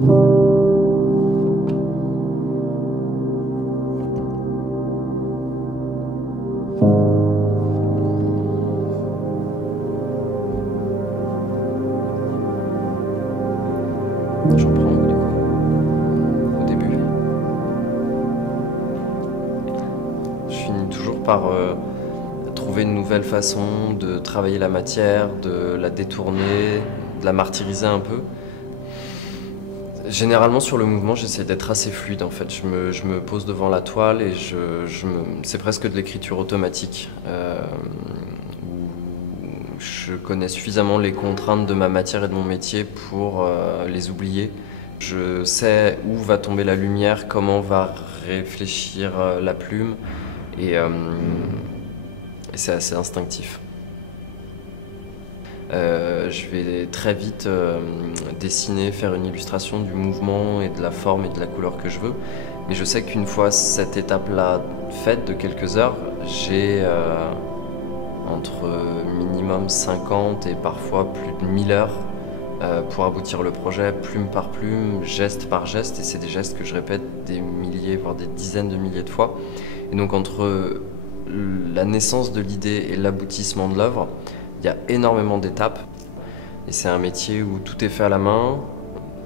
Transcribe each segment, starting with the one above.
J'en prends du coup, au début. Je finis toujours par trouver une nouvelle façon de travailler la matière, de la détourner, de la martyriser un peu. Généralement sur le mouvement, j'essaie d'être assez fluide en fait. Je me pose devant la toile et c'est presque de l'écriture automatique. Où je connais suffisamment les contraintes de ma matière et de mon métier pour les oublier. Je sais où va tomber la lumière, comment va réfléchir la plume et c'est assez instinctif. Je vais très vite dessiner, faire une illustration du mouvement et de la forme et de la couleur que je veux. Mais je sais qu'une fois cette étape-là faite de quelques heures, j'ai entre minimum 50 et parfois plus de 1000 heures pour aboutir le projet, plume par plume, geste par geste. Et c'est des gestes que je répète des milliers, voire des dizaines de milliers de fois. Et donc entre la naissance de l'idée et l'aboutissement de l'œuvre, il y a énormément d'étapes et c'est un métier où tout est fait à la main,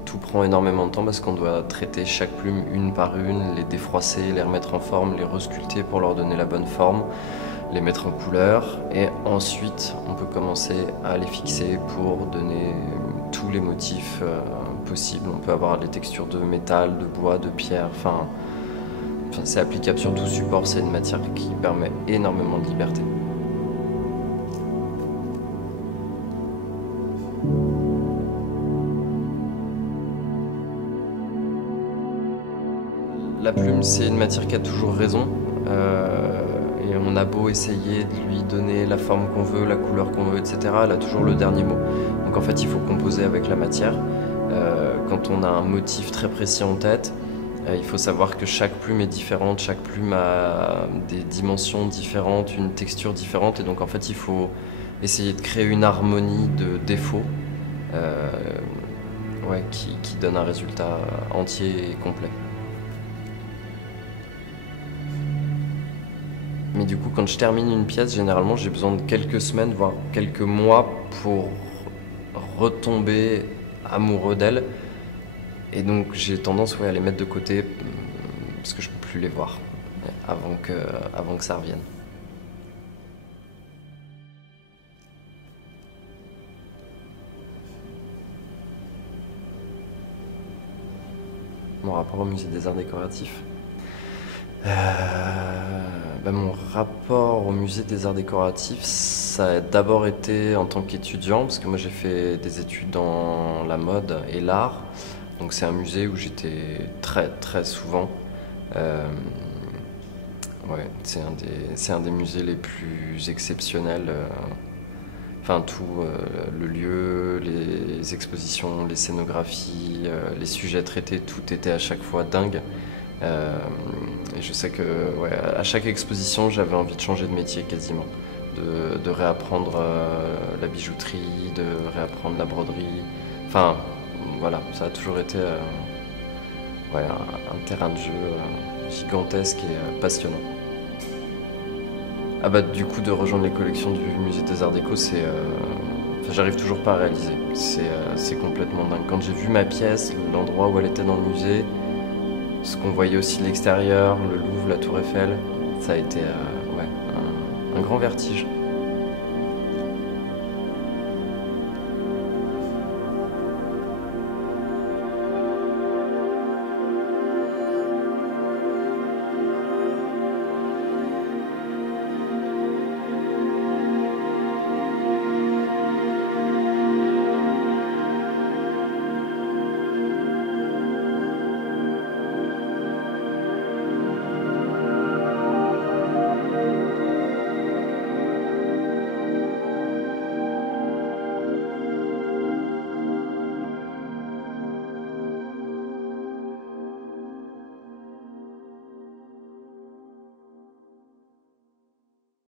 tout prend énormément de temps parce qu'on doit traiter chaque plume une par une, les défroisser, les remettre en forme, les resculpter pour leur donner la bonne forme, les mettre en couleur et ensuite on peut commencer à les fixer pour donner tous les motifs possibles. On peut avoir les textures de métal, de bois, de pierre, enfin c'est applicable sur tout support, c'est une matière qui permet énormément de liberté. La plume, c'est une matière qui a toujours raison. Et on a beau essayer de lui donner la forme qu'on veut, la couleur qu'on veut, etc. Elle a toujours le dernier mot. Donc en fait, il faut composer avec la matière. Quand on a un motif très précis en tête, il faut savoir que chaque plume est différente, chaque plume a des dimensions différentes, une texture différente. Et donc en fait, il faut essayer de créer une harmonie de défauts qui donne un résultat entier et complet. Mais du coup, quand je termine une pièce, généralement, j'ai besoin de quelques semaines, voire quelques mois pour retomber amoureux d'elle. Et donc, j'ai tendance à les mettre de côté parce que je peux plus les voir avant que ça revienne. Mon rapport au musée des arts décoratifs. Mon rapport au musée des arts décoratifs, ça a d'abord été en tant qu'étudiant, parce que moi j'ai fait des études dans la mode et l'art, donc c'est un musée où j'étais très très souvent. C'est un des musées les plus exceptionnels. Enfin tout, le lieu, les expositions, les scénographies, les sujets traités, tout était à chaque fois dingue. Et je sais que à chaque exposition, j'avais envie de changer de métier quasiment, de réapprendre la bijouterie, de réapprendre la broderie. Enfin, voilà, ça a toujours été un terrain de jeu gigantesque et passionnant. Ah bah du coup de rejoindre les collections du musée des Arts Déco, j'arrive toujours pas à réaliser. C'est complètement dingue. Quand j'ai vu ma pièce, l'endroit où elle était dans le musée, ce qu'on voyait aussi de l'extérieur, le Louvre, la Tour Eiffel, ça a été un grand vertige.